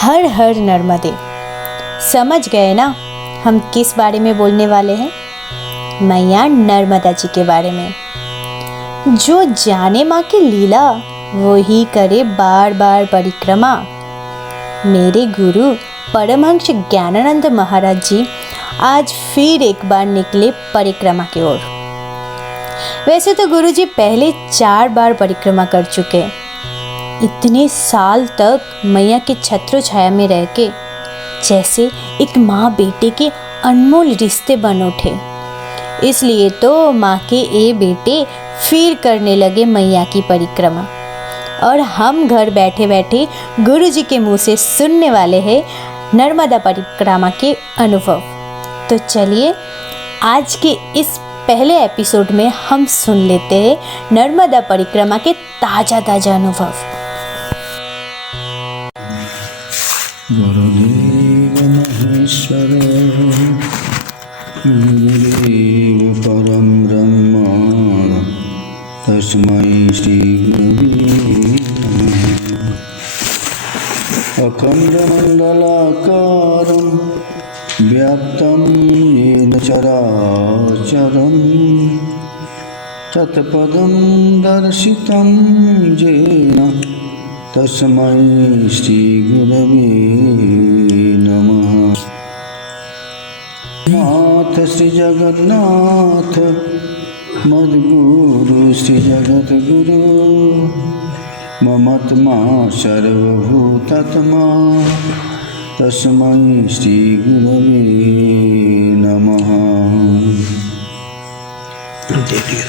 हर हर नर्मदे। समझ गए ना हम किस बारे में बोलने वाले हैं? मैया नर्मदा जी के बारे में। जो जाने माँ की लीला वो ही करे बार बार परिक्रमा। मेरे गुरु परमहंस ज्ञानानंद महाराज जी आज फिर एक बार निकले परिक्रमा की ओर। वैसे तो गुरु जी पहले 4 बार परिक्रमा कर चुके। इतने साल तक मैया के छत्र छाया में रह के जैसे एक माँ बेटे के अनमोल रिश्ते बन उठे। इसलिए तो माँ के ये बेटे फिर करने लगे मैया की परिक्रमा, और हम घर बैठे बैठे गुरु जी के मुँह से सुनने वाले हैं नर्मदा परिक्रमा के अनुभव। तो चलिए आज के इस पहले एपिसोड में हम सुन लेते हैं नर्मदा परिक्रमा के ताजा ताजा अनुभव। गुरुदेव महेश्वर गुरुदेव परम ब्रह्म तस्मै श्री गुरवे नमः। अखण्डमण्डलाकारं व्याप्तं येन चराचरं तत्पदं दर्शितं येन तस्मै श्री गुरवे नमः। नाथ श्री जगन्नाथ मद्गुरु श्री जगद्गुरु ममत्मा सर्वभूतात्मा तस्मै श्री गुरवे नमः।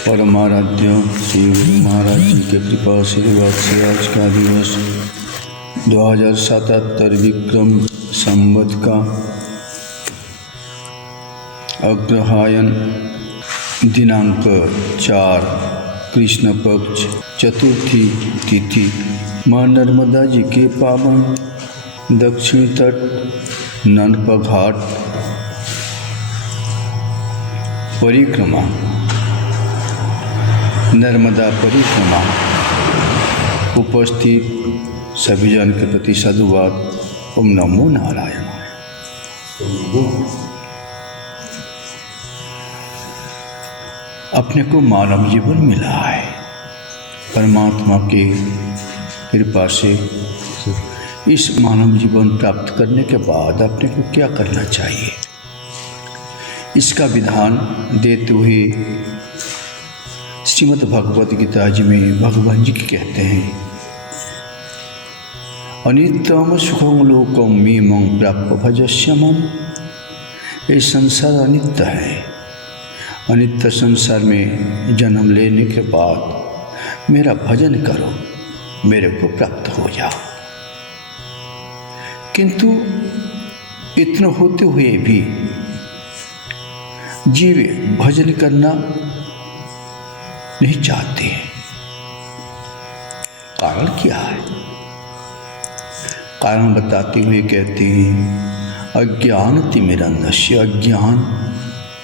परमाराध्य श्री गुरु महाराज जी के कृपा आशीर्वाद से आज का दिवस 2077 विक्रम संवत का अग्रहायण दिनांक 4 कृष्ण पक्ष चतुर्थी तिथि माँ नर्मदा जी के पावन दक्षिण तट ननपा घाट परिक्रमा नर्मदा परिक्रमा। उपस्थित सभी जन के प्रति साधुवाद। ओम नमो नारायण। अपने को मानव जीवन मिला है परमात्मा के कृपा से। इस मानव जीवन प्राप्त करने के बाद अपने को क्या करना चाहिए, इसका विधान देते हुए श्रीमद् भगवद गीता जी में भगवान जी कहते हैं, अनित्यम सुखम लोकम मीमं प्राप्त भजस्यमं। ये संसार अनित्य है। अनित्य संसार में जन्म लेने के बाद मेरा भजन करो, मेरे को प्राप्त हो जाओ। किंतु इतना होते हुए भी जीव भजन करना नहीं चाहते हैं। कारण क्या है? कारण बताते हुए कहते हैं, अज्ञान तिमिरन्धस्य। अज्ञान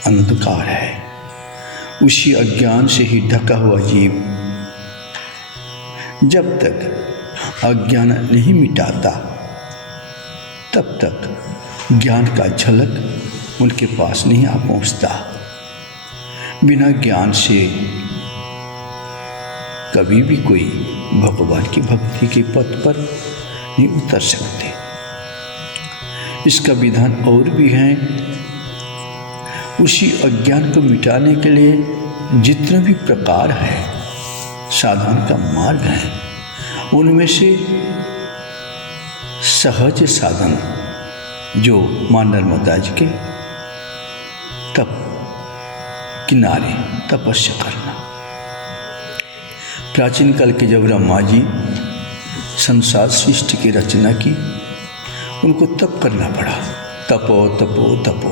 अंधकार है। उसी अज्ञान से ही ढका हुआ जीव जब तक अज्ञान नहीं मिटाता तब तक ज्ञान का झलक उनके पास नहीं आ पहुंचता। बिना ज्ञान से कभी भी कोई भगवान की भक्ति के पथ पर नहीं उतर सकते। इसका विधान और भी है। उसी अज्ञान को मिटाने के लिए जितने भी प्रकार है, साधन का मार्ग है, उनमें से सहज साधन जो माँ नर्मदा जी के तप किनारे तपस्या करना। प्राचीन काल के जब ब्रह्मा जी संसार सृष्टि की रचना की, उनको तप करना पड़ा। तपो तपो तपो।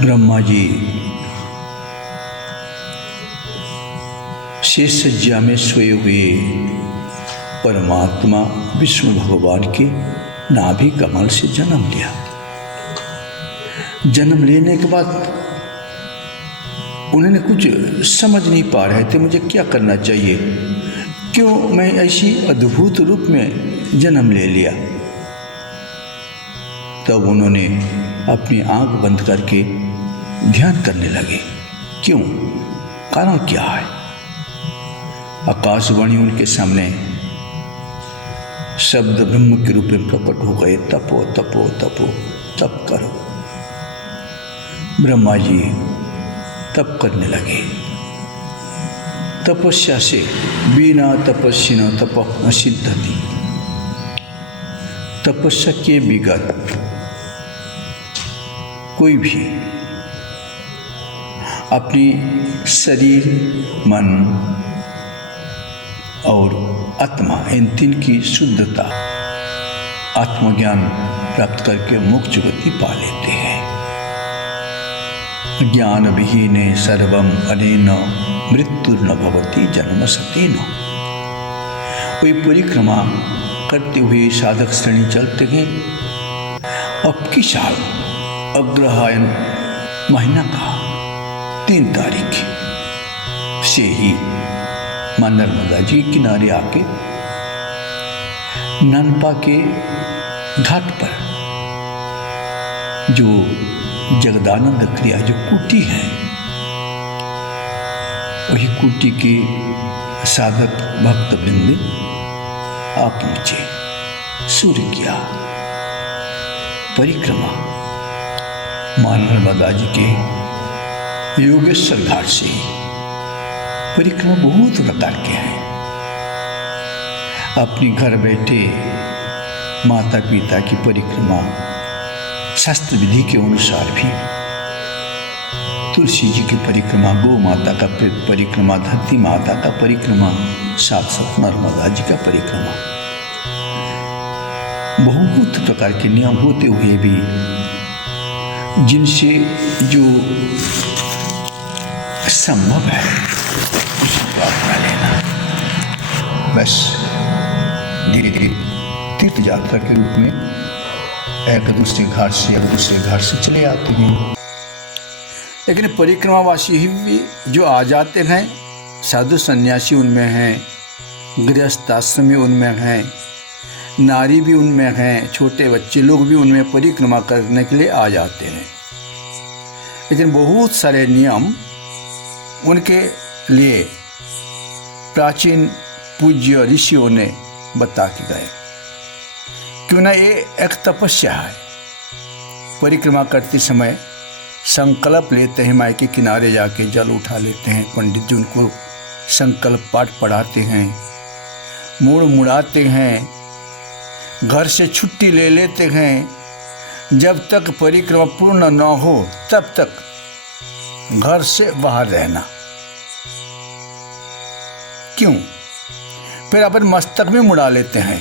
ब्रह्मा जी शेष सज्जा में सोए हुए परमात्मा विष्णु भगवान के नाभि कमल से जन्म लिया। जन्म लेने के बाद उन्होंने कुछ समझ नहीं पा रहे थे, मुझे क्या करना चाहिए, क्यों मैं ऐसी अद्भुत रूप में जन्म ले लिया। तब उन्होंने अपनी आंख बंद करके ध्यान करने लगे। क्यों? कारण क्या है? आकाशवाणी उनके सामने शब्द ब्रह्म के रूप में प्रकट हो गए। तपो तपो तपो, तप करो। ब्रह्मा जी तप करने लगे। तपस्या से बिना तपस्या तप न सिद्धति। तपस्या के विगत कोई भी अपनी शरीर, मन और आत्मा, इन तीन की शुद्धता, आत्मज्ञान प्राप्त करके मोक्ष गति पा लेते हैं। ज्ञान विहीने सर्वम अनेन मृत्युर्न भवति जन्म सतेन। वही परिक्रमा करते हुए साधक श्रेणी चलते हैं। अब की साल अग्रहायण महीना का 3 तारीख से ही मां नर्मदा जी किनारे आके ननपा के घाट पर जो जगदानंद क्रिया जो कुटी है, वही कुटी के साधक भक्त वृंद आप पहुंचे। सूर्य किया परिक्रमा मां नर्मदा जी के योगेश्वर घाट से ही। परिक्रमा बहुत प्रकार के हैं। अपने घर बैठे माता पिता की परिक्रमा शास्त्र विधि के अनुसार भी, तुलसी जी की परिक्रमा, गौ माता का परिक्रमा, धरती माता का परिक्रमा, साथ साथ नर्मदा जी का परिक्रमा, बहुत प्रकार के नियम होते हुए भी जिनसे जो संभव है उसको अपना लेना। बस धीरे धीरे तीर्थ यात्रा के रूप में एक दूसरे घाट से एक दूसरे घाट से चले आते हैं। लेकिन परिक्रमावासी ही भी जो आ जाते हैं, साधु सन्यासी उनमें हैं, गृहस्थ आश्रमी उनमें हैं, नारी भी उनमें हैं, छोटे बच्चे लोग भी उनमें परिक्रमा करने के लिए आ जाते हैं। लेकिन बहुत सारे नियम उनके लिए प्राचीन पूज्य ऋषियों ने बता के गए। क्यों ना ये एक तपस्या है। परिक्रमा करते समय संकल्प लेते हैं, माई के किनारे जाके जल उठा लेते हैं, पंडित जी उनको संकल्प पाठ पढ़ाते हैं, मुड़ मुड़ाते हैं, घर से छुट्टी ले लेते हैं। जब तक परिक्रमा पूर्ण न हो तब तक घर से बाहर रहना। क्यों? फिर अपन मस्तक में मुड़ा लेते हैं,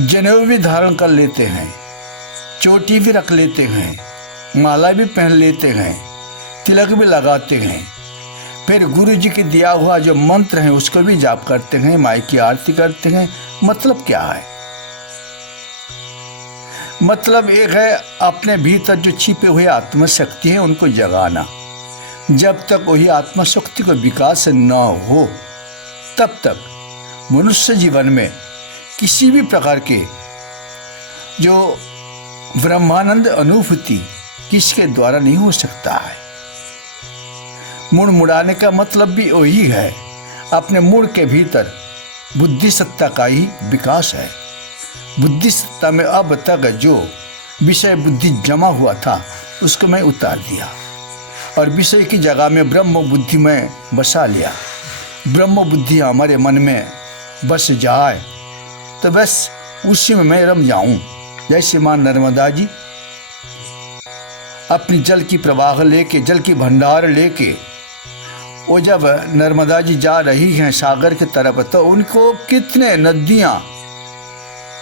जनेऊ भी धारण कर लेते हैं, चोटी भी रख लेते हैं, माला भी पहन लेते हैं, तिलक भी लगाते हैं। फिर गुरु जी के दिया हुआ जो मंत्र है उसको भी जाप करते हैं, माई की आरती करते हैं। मतलब क्या है? मतलब एक है अपने भीतर जो छिपे हुए आत्मशक्ति है उनको जगाना। जब तक वही आत्मशक्ति को विकास न हो तब तक मनुष्य जीवन में किसी भी प्रकार के जो ब्रह्मानंद अनुभूति किसके द्वारा नहीं हो सकता है। मुड़ मुड़ाने का मतलब भी वही है, अपने मुड़ के भीतर बुद्धि सत्ता का ही विकास है। बुद्धि सत्ता में अब तक जो विषय बुद्धि जमा हुआ था उसको मैं उतार दिया और विषय की जगह में ब्रह्म बुद्धि में बसा लिया। ब्रह्म बुद्धि हमारे मन में बस जाए तो बस उसी में मैं रम जाऊं। जैसे मां नर्मदा जी अपनी जल की प्रवाह लेके, जल की भंडार लेके, वो जब नर्मदा जी जा रही हैं सागर की तरफ तो उनको कितने नदियां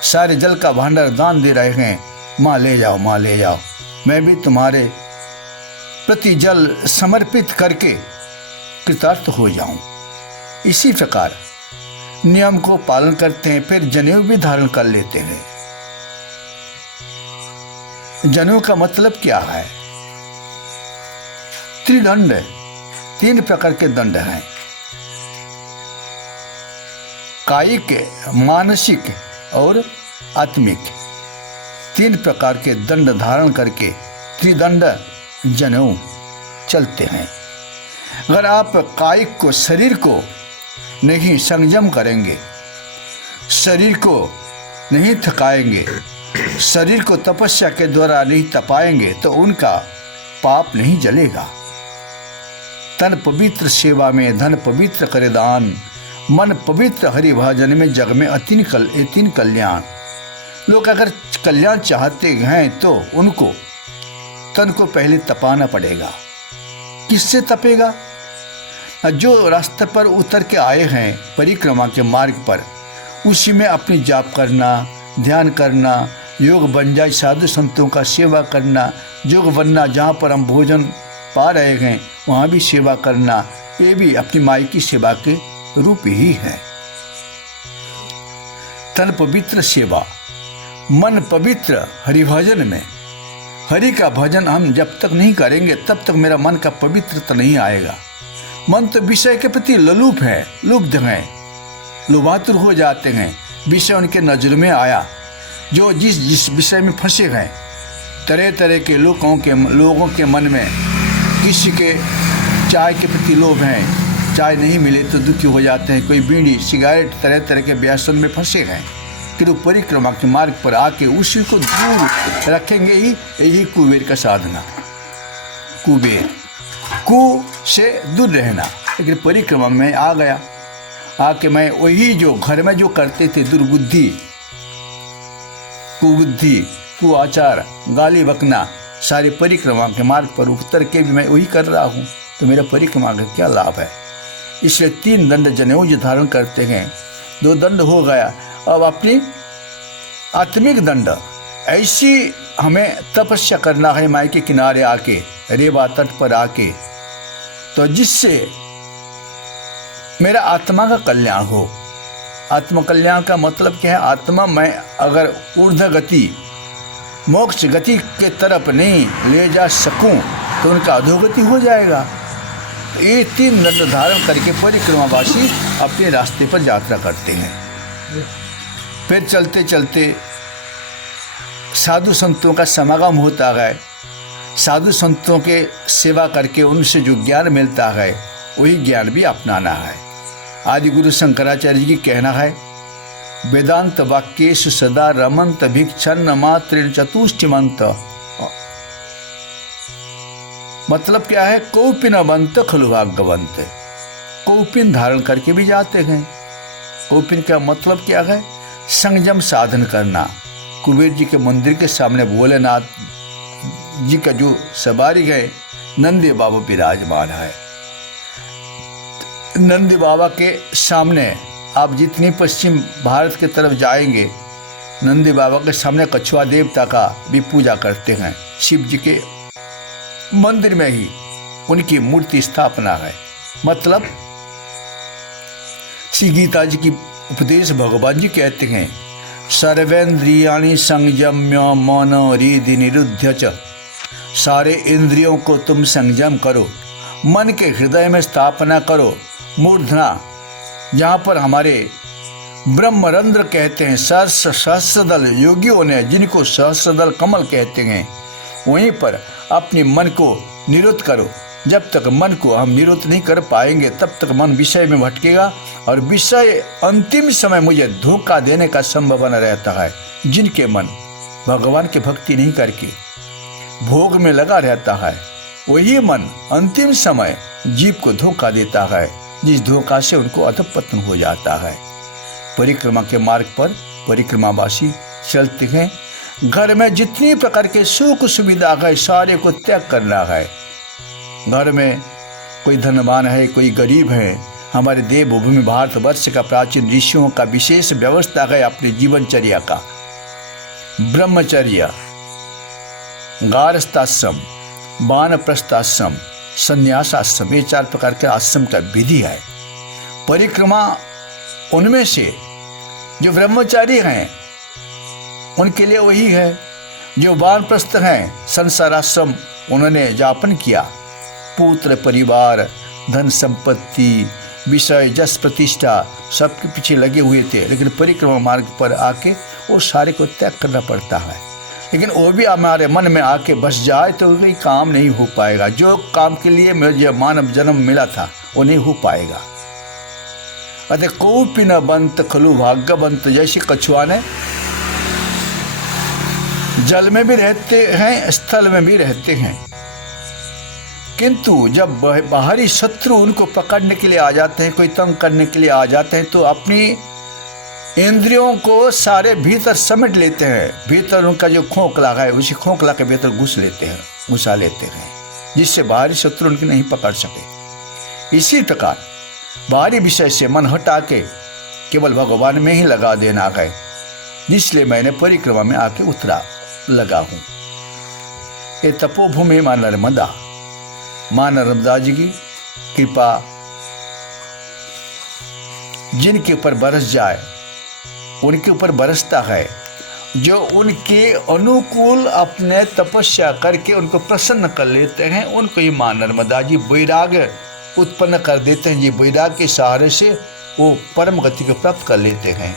सारे जल का भंडार दान दे रहे हैं। माँ ले जाओ, माँ ले जाओ, मैं भी तुम्हारे प्रति जल समर्पित करके कृतार्थ हो जाऊं। इसी प्रकार नियम को पालन करते हैं। फिर जनेऊ भी धारण कर लेते हैं। जनेऊ का मतलब क्या है? त्रिदंड, 3 प्रकार के दंड हैं, कायिक, मानसिक और आत्मिक। 3 प्रकार के दंड धारण करके त्रिदंड जनेऊ चलते हैं। अगर आप कायिक को, शरीर को नहीं संयम करेंगे, शरीर को नहीं थकाएंगे, शरीर को तपस्या के द्वारा नहीं तपाएंगे तो उनका पाप नहीं जलेगा। तन पवित्र सेवा में धन पवित्र करे दान, मन पवित्र हरि भजन में जग में अतीन कल्याण। लोग अगर कल्याण चाहते हैं तो उनको तन को पहले तपाना पड़ेगा। किससे तपेगा? जो रास्ते पर उतर के आए हैं परिक्रमा के मार्ग पर, उसी में अपनी जाप करना, ध्यान करना, योग बन जाए, साधु संतों का सेवा करना, योग बनना, जहाँ पर हम भोजन पा रहे हैं वहाँ भी सेवा करना, ये भी अपनी माई की सेवा के रूप ही है। तन पवित्र सेवा, मन पवित्र हरिभजन में। हरि का भजन हम जब तक नहीं करेंगे तब तक मेरा मन का पवित्रता नहीं आएगा। मन तो विषय के प्रति ललुप है, लुब्ध हैं, लुभातुर हो जाते हैं। विषय उनके नजर में आया, जो जिस विषय में फंसे हैं, तरह तरह के लोगों के मन में किसी के चाय के प्रति लोभ है, चाय नहीं मिले तो दुखी हो जाते हैं। कोई बीड़ी, सिगरेट, तरह तरह के व्यसन में फंसे हैं। किंतु परिक्रमा के मार्ग पर आके उसी को दूर रखेंगे ही, यही कुबेर का साधना। कुबेर, कु से दूर रहना। लेकिन परिक्रमा में आ गया, आके मैं वही जो घर में जो करते थे दुर्बुद्धि, कुबुद्धि, कुआचार, गाली बकना, सारे परिक्रमा के मार्ग पर उतर के भी मैं वही कर रहा हूँ, तो मेरा परिक्रमा का क्या लाभ है? इसलिए 3 दंड जनेऊ जो धारण करते हैं, 2 दंड हो गया। अब अपनी आत्मिक दंड, ऐसी हमें तपस्या करना है माई के किनारे आके, रेवा तट पर आके, तो जिससे मेरा आत्मा का कल्याण हो। आत्म कल्याण का मतलब क्या है? आत्मा मैं अगर ऊर्ध्व गति, मोक्ष गति के तरफ नहीं ले जा सकूं तो उनका अधोगति हो जाएगा। ये 3 दंड धारण करके परिक्रमावासी अपने रास्ते पर यात्रा करते हैं। फिर चलते चलते साधु संतों का समागम होता है। साधु संतों के सेवा करके उनसे जो ज्ञान मिलता है वही ज्ञान भी अपनाना है। आदि गुरु शंकराचार्य जी की कहना है, वेदांत वाक्येषु सदा रमंत भिक्षन्न मात्रेण चतुष्टिमंत। मतलब क्या है? कौपिन बंत खलु भाग्यवंत। कौपिन धारण करके भी जाते हैं। कौपिन का मतलब क्या है? संयम साधन करना। कुबेर जी के मंदिर के सामने भोलेनाथ जी का जो सवारी है, नंदी बाबा विराजमान है। नंदी बाबा के सामने आप जितनी पश्चिम भारत की तरफ जाएंगे, नंदी बाबा के सामने कछुआ देवता का भी पूजा करते हैं। शिव जी के मंदिर में ही उनकी मूर्ति स्थापना है। मतलब श्री गीता जी की उपदेश भगवान जी कहते हैं, सर्वेंद्रियाणि संयम्य मन हृदि निरुद्ध च। सारे इंद्रियों को तुम संयम करो, मन के हृदय में स्थापना करो। मूर्धना, जहाँ पर हमारे ब्रह्मरंध्र कहते हैं, सहस्रदल योगियों ने जिनको सहस्रदल कमल कहते हैं, वहीं पर अपने मन को निरुद्ध करो। जब तक मन को हम निरुद्ध नहीं कर पाएंगे तब तक मन विषय में भटकेगा और विषय अंतिम समय मुझे धोखा देने का संभावना रहता है। जिनके मन भगवान की भक्ति नहीं करके भोग में लगा रहता है, वही मन अंतिम समय जीव को धोखा देता है, जिस धोखा से उनको अधपतन हो जाता है। परिक्रमा के मार्ग पर परिक्रमावासी चलते हैं। घर में जितनी प्रकार के सुख सुविधा है सारे को त्याग करना है। घर में कोई धनवान है, कोई गरीब है। हमारे देवभूमि भारतवर्ष का प्राचीन ऋषियों का विशेष व्यवस्था है अपने जीवनचर्या का। ब्रह्मचर्य, गारस्थाश्रम, वानप्रस्थाश्रम, संन्यासाश्रम, ये 4 प्रकार के आश्रम का विधि है। परिक्रमा उनमें से जो ब्रह्मचारी हैं उनके लिए वही है। जो वानप्रस्थ हैं, संसाराश्रम उन्होंने यापन किया। पुत्र, परिवार, धन संपत्ति, विषय, जस, प्रतिष्ठा सबके पीछे लगे हुए थे, लेकिन परिक्रमा मार्ग पर आके वो सारे को त्याग करना पड़ता है। लेकिन वो भी हमारे मन में आके बस जाए तो कोई काम नहीं हो पाएगा। जो काम के लिए मुझे मानव जन्म मिला था वो नहीं हो पाएगा। अतः कोपी न बंत खलु भाग्यवंत, जैसे कछुआ ने जल में भी रहते हैं, स्थल में भी रहते हैं, किंतु जब बाहरी शत्रु उनको पकड़ने के लिए आ जाते हैं, कोई तंग करने के लिए आ जाते हैं, तो अपनी इंद्रियों को सारे भीतर समेट लेते हैं। भीतर उनका जो खोखला है उसी खोखला के भीतर घुसा लेते हैं, जिससे बाहरी शत्रु उनके नहीं पकड़ सके। इसी प्रकार बाहरी विषय से मन हटा के केवल भगवान में ही लगा देना है, इसलिए मैंने परिक्रमा में आके लगा हूँ। ये तपोभूमि मां नर्मदा, मां नर्मदा जी की कृपा जिनके ऊपर बरस जाए उनके ऊपर बरसता है। जो उनके अनुकूल अपने तपस्या करके उनको प्रसन्न कर लेते हैं, उनको ही मां नर्मदा जी वैराग्य उत्पन्न कर देते हैं। ये वैराग्य के सहारे से वो परम गति को प्राप्त कर लेते हैं।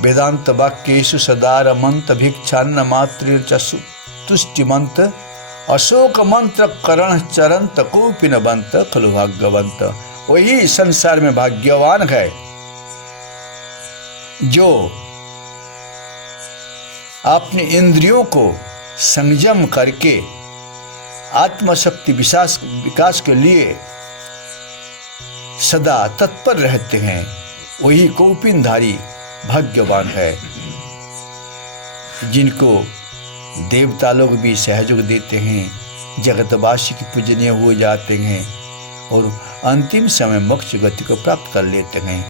वेदांत वाक्येषु सदा रमंत भिक्षान्न मात्र चसु तुष्टिमंत अशोक मंत्र करण चरंत कोपी न बंत खलु भाग्यवंत। वही संसार में भाग्यवान है जो अपने इंद्रियों को संयम करके आत्मशक्ति विकास के लिए सदा तत्पर रहते हैं। वही कौपिनधारी भाग्यवान है, जिनको देवता लोग भी सहयोग देते हैं, जगतवासी की पूजनीय हो जाते हैं और अंतिम समय मोक्ष गति को प्राप्त कर लेते हैं।